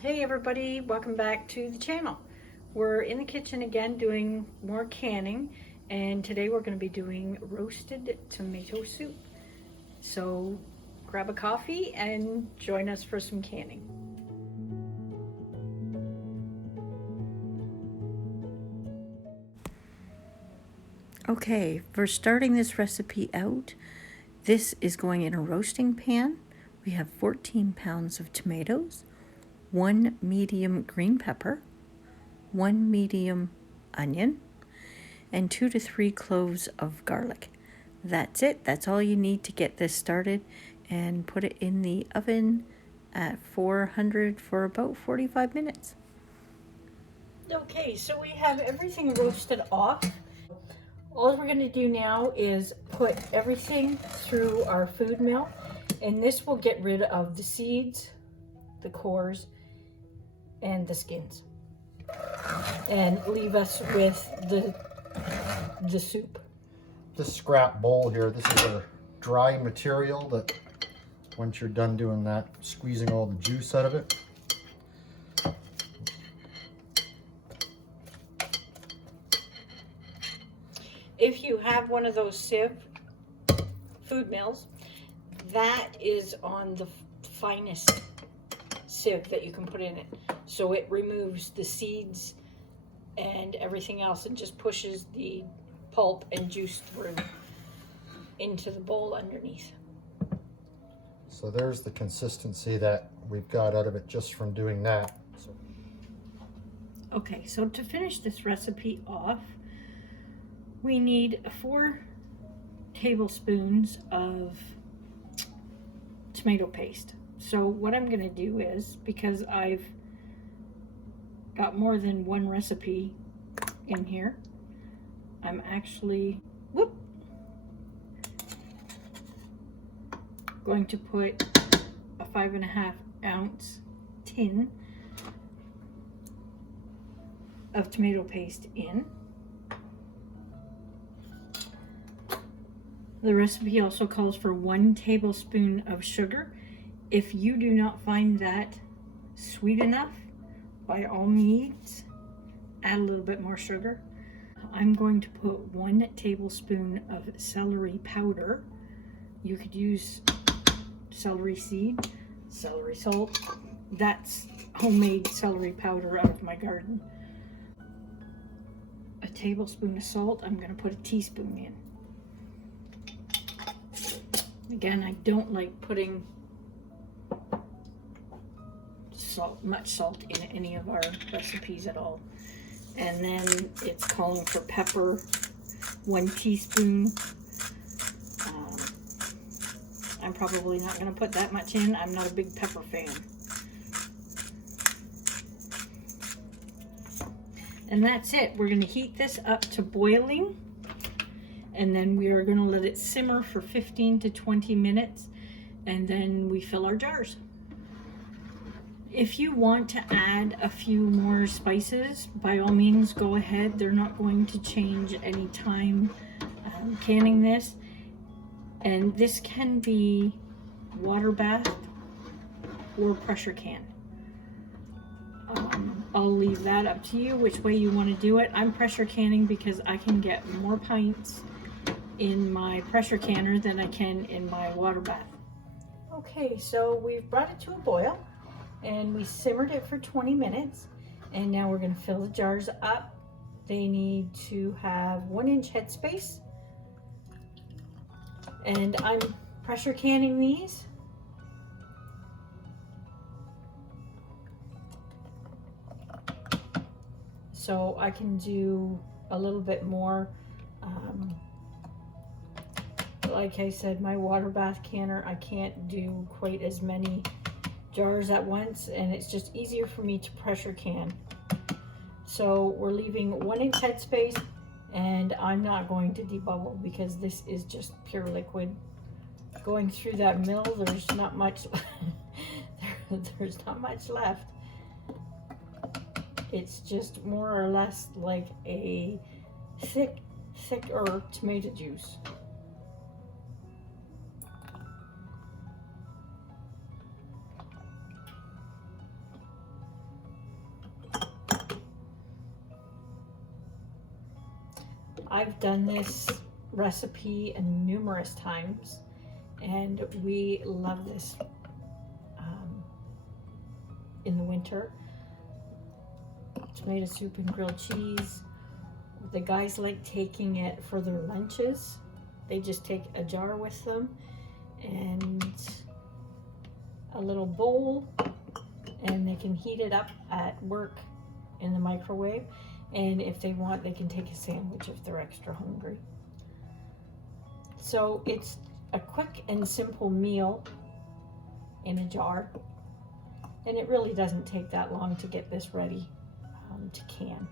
Hey everybody, welcome back to the channel. We're in the kitchen again doing more canning, and today we're going to be doing roasted tomato soup. So grab a coffee and join us for some canning. Okay, for starting this recipe out, this is going in a roasting pan. We have 14 pounds of tomatoes, 1 medium green pepper, 1 medium onion, and 2 to 3 cloves of garlic. That's it. That's all you need to get this started, and put it in the oven at 400 for about 45 minutes. Okay, so we have everything roasted off. All we're going to do now is put everything through our food mill, and this will get rid of the seeds, the cores, and the skins, and leave us with the soup. This scrap bowl here, this is our dry material that once you're done doing that, squeezing all the juice out of it. If you have one of those sieve food mills, that is on the finest sieve that you can put in it. So it removes the seeds and everything else and just pushes the pulp and juice through into the bowl underneath. So there's the consistency that we've got out of it just from doing that. Okay, so to finish this recipe off, we need 4 tablespoons of tomato paste. So what I'm going to do is, because I've got more than one recipe in here, I'm actually going to put a 5.5 ounce tin of tomato paste in. The recipe also calls for 1 tablespoon of sugar. If you do not find that sweet enough, by all means, add a little bit more sugar. I'm going to put 1 tablespoon of celery powder. You could use celery seed, celery salt. That's homemade celery powder out of my garden. A tablespoon of salt. I'm going to put a teaspoon in. Again, I don't like putting much salt in any of our recipes at all. And then it's calling for pepper, 1 teaspoon. I'm probably not going to put that much in. I'm not a big pepper fan. And that's it. We're going to heat this up to boiling, and then we are going to let it simmer for 15 to 20 minutes, and then we fill our jars. If you want to add a few more spices, by all means go ahead. They're not going to change any time canning this. And this can be water bath or pressure can. I'll leave that up to you which way you want to do it. I'm pressure canning because I can get more pints in my pressure canner than I can in my water bath. Okay, so we've brought it to a boil and we simmered it for 20 minutes, and now we're going to fill the jars up. They need to have 1-inch headspace, and I'm pressure canning these. So I can do a little bit more. Like I said, my water bath canner, I can't do quite as many jars at once, and it's just easier for me to pressure can. So we're leaving 1-inch headspace, and I'm not going to debubble because this is just pure liquid. Going through that mill, there's not much there's not much left. It's just more or less like a thicker tomato juice. I've done this recipe numerous times, and we love this in the winter. Tomato soup and grilled cheese. The guys like taking it for their lunches. They just take a jar with them and a little bowl, and they can heat it up at work in the microwave, and if they want, they can take a sandwich if they're extra hungry. So it's a quick and simple meal in a jar, and it really doesn't take that long to get this ready to can.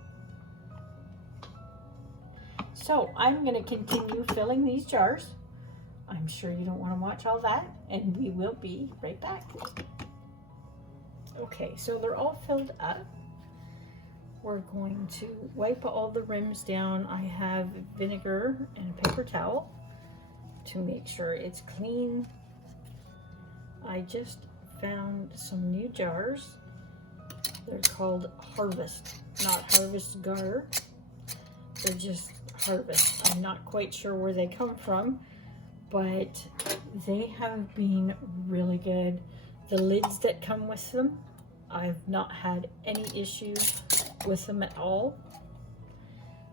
So I'm going to continue filling these jars. I'm sure you don't want to watch all that, and we will be right back. Okay, so they're all filled up. We're going to wipe all the rims down. I have vinegar and a paper towel to make sure it's clean. I just found some new jars. They're called Harvest, not Harvest Gar. They're just Harvest. I'm not quite sure where they come from, but they have been really good. The lids that come with them, I've not had any issues with them at all.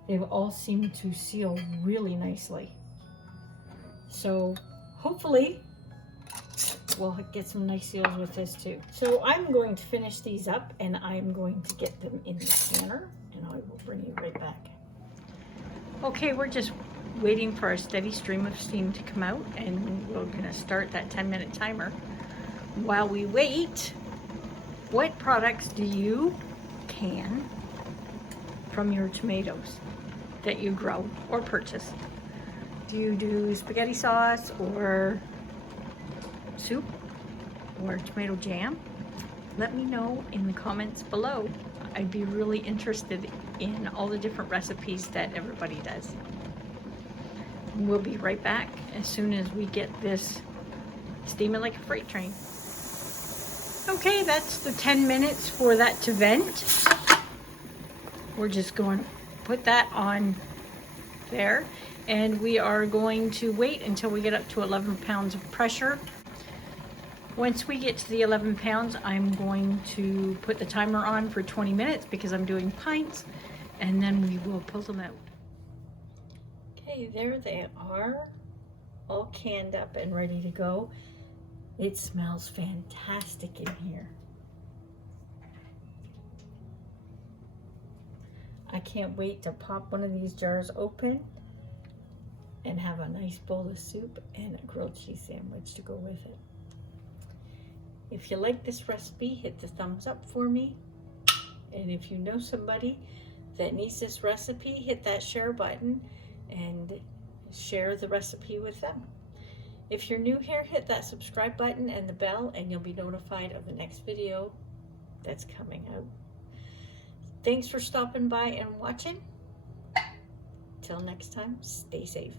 They've all seemed to seal really nicely. So hopefully we'll get some nice seals with this too. So I'm going to finish these up, and I'm going to get them in the canner, and I will bring you right back. Okay, we're just waiting for a steady stream of steam to come out, and we're gonna start that 10-minute timer. While we wait, what products do you can from your tomatoes that you grow or purchase? Do you do spaghetti sauce or soup or tomato jam? Let me know in the comments below. I'd be really interested in all the different recipes that everybody does. We'll be right back as soon as we get this steaming like a freight train. Okay, that's the 10 minutes for that to vent. We're just going to put that on there, and we are going to wait until we get up to 11 pounds of pressure. Once we get to the 11 pounds, I'm going to put the timer on for 20 minutes because I'm doing pints, and then we will pull them out. Okay, there they are, all canned up and ready to go. It smells fantastic in here. I can't wait to pop one of these jars open and have a nice bowl of soup and a grilled cheese sandwich to go with it. If you like this recipe, hit the thumbs up for me. And if you know somebody that needs this recipe, hit that share button and share the recipe with them. If you're new here, hit that subscribe button and the bell, and you'll be notified of the next video that's coming out. Thanks for stopping by and watching. Till next time, stay safe.